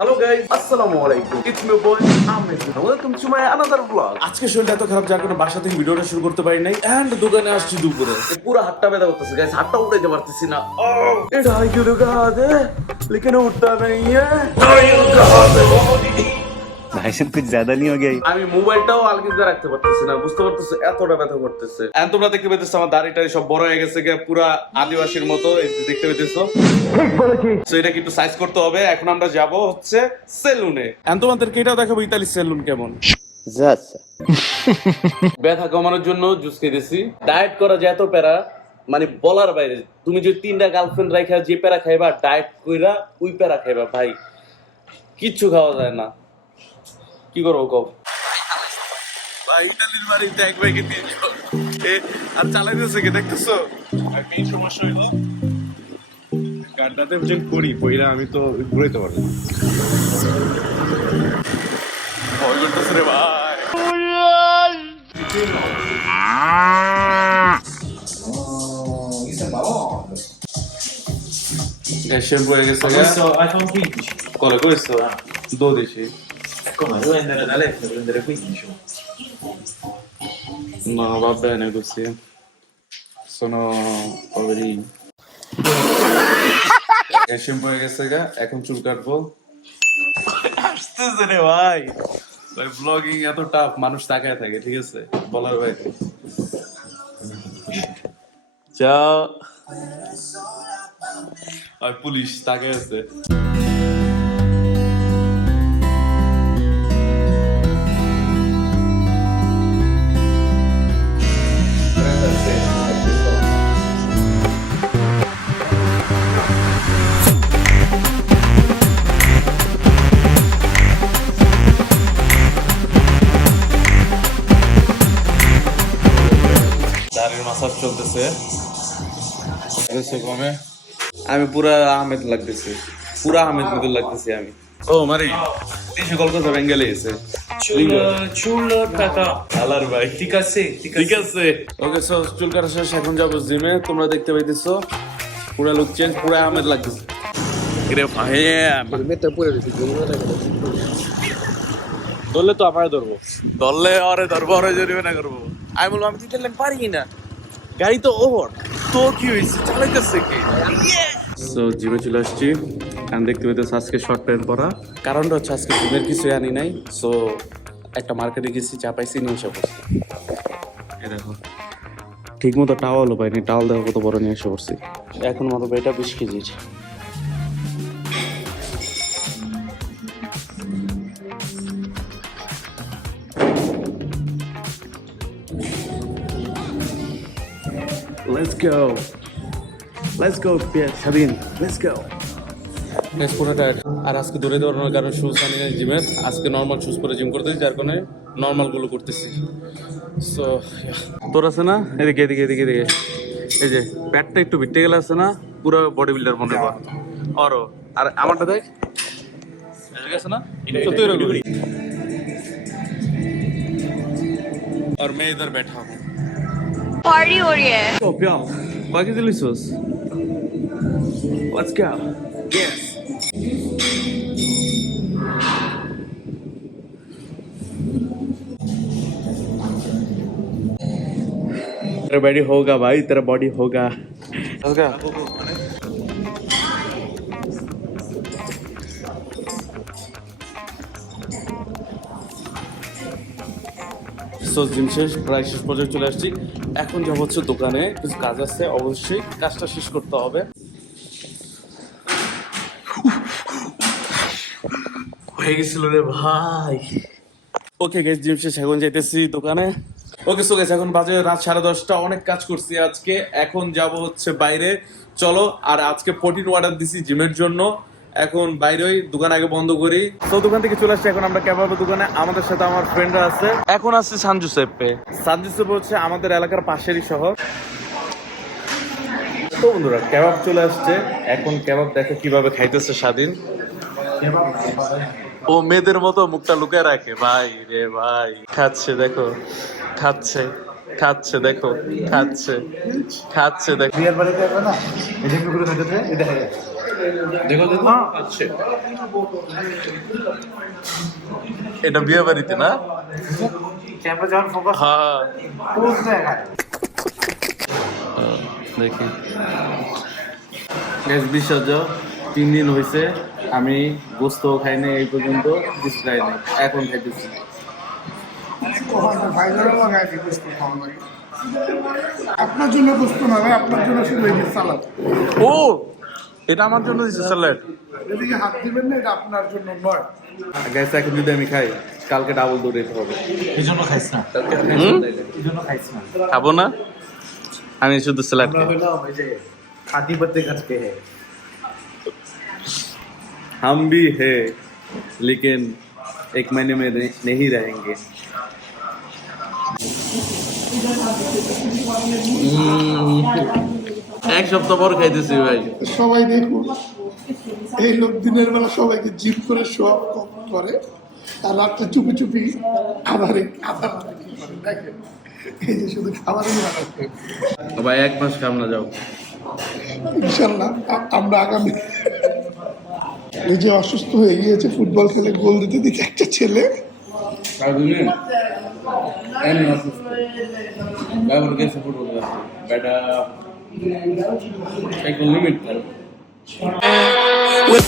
Hello guys আসসালামু আলাইকুম it's me boy Ahmed welcome to my another আজকে শরীরটা এত খারাপ যার বাসা থেকে ভিডিওটা শুরু করতে পারি নাই। এন্ড দোকানে আসছি দুপুরে। পুরো হাতটা ব্যথা করতেছে গাইস হাতটা উঠাইতে পারতেছি না। এটা আই কিউ গাদে লেকিন উঠতা নেই ভাইসেন কিছু জাদা নিয়ে গেই। আমি মোবাইলটাও আলগিদা রাখতে পারতেছি না বুঝতে পারতেছি? এতটা ব্যথা করতেছে। এখন তোমরা দেখতে পেতেছো আমার দাড়ি টাড়ি সব বড় হয়ে গেছে পুরা আদিবাসীর মতো দেখতে পেতেছো সো এটা কিন্তু সাইজ করতে হবে? এখন আমরা যাব হচ্ছে সেলুনে। এখন তোমাদেরকে এটাও দেখাবো ইতালি সেলুন কেমন। ব্যথা কমানোর জন্য জুস খেতেছি। ডায়েট করা যায় তো প্যারা মানে বলার বাইরে। তুমি যে তিনটা গার্লফ্রেন্ড রাখা যে প্যারা খাইবা ডায়েট কইরা ওই প্যারা খাইবা ভাই। কিচ্ছু খাওয়া যায় না। কি করব কব ভাই ইতালির বাড়িতে এক তিনজন আর চালাইতেছে কি দেখতেছো? সমস্যা হইল যে করি পইরা আমি তো ঘুরাইতে পারব ভয় করতেছে রে ভাই। শ্যাম্পু হয়ে গেছে Questo iPhone 15. কলে করেছ দোদেশি। Come, devo prendere da lei, prendere 15. No, va bene così. Sono poverini. Shampoo হয়ে গেছে গা এখন চুল কাটবো আসতেছে রে ভাই ভাই ব্লগিং এত টাফ মানুষ তাকায় থাকে ঠিক আছে বলার বাইরে যা আর পুলিশ তাকায় আছে মাসাজ চলতেছে। আমি পুরা আহমেদ লাগতেছি। পুরা আহমেদ মতো লাগতেছি আমি। ও মারি। কলকাতা বেঙ্গলে এসে। Ciul, ciul, ভাই। Ti cassi, ti ঠিক আছে। ওকে সো চুল কাটা শেষ এখন যাব জিমে। তোমরা দেখতে পাইতেছো পুরা লুক চেঞ্জ পুরা আহমেদ লাগতেছে। রে ধরলে তো আমায় ধরবো। ধরলে আরে ধরবো করব। আমি বলব আমি দিতে পারি না। গাড়ি তো ওভার তো কি হয়েছে? চালাইতেছে কে? সো জিমে চলে আসছি। আমি দেখতে পেতেছি আজকে শর্ট প্যান্ট পরা। কারণটা হচ্ছে আজকে জিমের কিছু আনি নাই। সো একটা মার্কেটে গেছি, চা পাইছি নিয়ে এসে বসছি দেখো। ঠিক মতো টাওয়ালও পাইনি। টাওয়াল দেখো কত বড় নিয়ে এসে পড়ছি। এখন মাত্র এটা বিশ কেজির। Let's go. Let's go, স্বাধীন লেটস গো নেক্সট পুরো আর আজকে দৌড়ে দৌড়ানোর কারণে শুজ আনি না জিমের আজকে নর্মাল শুজ পরে জিম করতেছি যার কারণে নর্মালগুলো করতেছি। সো তোর আছে না? এদিকে এদিকে এদিকে এদিকে। এই যে প্যাটটা একটু ভিটে গেলে আছে না? পুরো বডি বিল্ডার মনে কর অরো আর আমারটা দেখ। আছে না? তো আর মেয়ে ইধার ব্যাঠা হবে। पार्टी हो रही है। तो क्या बाकी दिल्ली सोस व्हाट्स क्या यस तेरा बॉडी होगा भाई तेरा बॉडी होगा। हो সো জিম শেষ, প্রায় শেষ পর্যায়ে চলে আসছি। এখন যাব হচ্ছে দোকানে, কিছু কাজ আছে অবশ্যই, কাজটা শেষ করতে হবে। হয়ে গেছিল রে ভাই। ওকে গেস জিম শেষ, এখন যেতেছি দোকানে। ওকে সো গেছে এখন বাজে রাত সাড়ে দশটা, অনেক কাজ করছি আজকে। এখন যাব হচ্ছে বাইরে। চলো, আর আজকে প্রোটিন অর্ডার দিছি জিমের জন্য। এখন বাইরেই দোকান আগে বন্ধ করি। তো দোকান থেকে চলে আসছি এখন আমরা কেবাবের দোকানে। আমাদের সাথে আমার ফ্রেন্ডরা আছে। এখন আসছে সানজুসেপে সানজুসেপ হচ্ছে আমাদের এলাকার পাশেরই শহর। তো বন্ধুরা কেবাব চলে আসছে। এখন কেবাব দেখে কীভাবে খাইতেছে স্বাধীন। ও মেয়েদের মতো মুখটা লুকিয়ে রাখে। ভাই রে ভাই খাচ্ছে দেখো। খাচ্ছে খাচ্ছে দেখো। খাচ্ছে খাচ্ছে দেখো। বিয়ের বাড়িতে না? খাইতেছে। এই দেখা দেখো। দেখো আচ্ছা। এটা বিয়ে বাড়িতে না? হ্যাঁ। হ্যাঁ, দেখি। গ্যাস বিশ্বাস তিন দিন হয়েছে আমি গোস্ত খাই নাই এই পর্যন্ত কিছু খাই নাই এখন খাইতেছি। আপনার জন্য গোস্ত না আপনার জন্য শুধু সালাদ। ও! এটা আমার জন্য দিচ্ছে স্যালাড এদিকে হাত দিবেন না এটা আপনার জন্য নয় গ্যাস এখন যদি আমি খাই কালকে ডাবল দৌড়াইতে হবে এই জন্য খাইছ না হুম? এই জন্য খাইছ না খাবো না আমি শুধু স্যালাড খাই হইলাম ওই যে খাদি পত্তে কাজকে হে हम भी है लेकिन एक महीने में नहीं- नहीं रहेंगे এক সপ্তাহ পর খাইতেছি ভাই। সবাই দেখুন এই লোক দিনের বেলা সবাইকে জিম করে শো করে আর রাত্রে চুপি চুপি আধারে আধার দেখেন। এই যে শুধু খাবারই ভাই এক মাস কাম না যাও। ইনশাল্লাহ আমরা আগামী যে অসুস্থ হয়ে গিয়েছে ফুটবল খেলে গোল দিতে দিতে একটা ছেলে। বেটা এক লিমিট With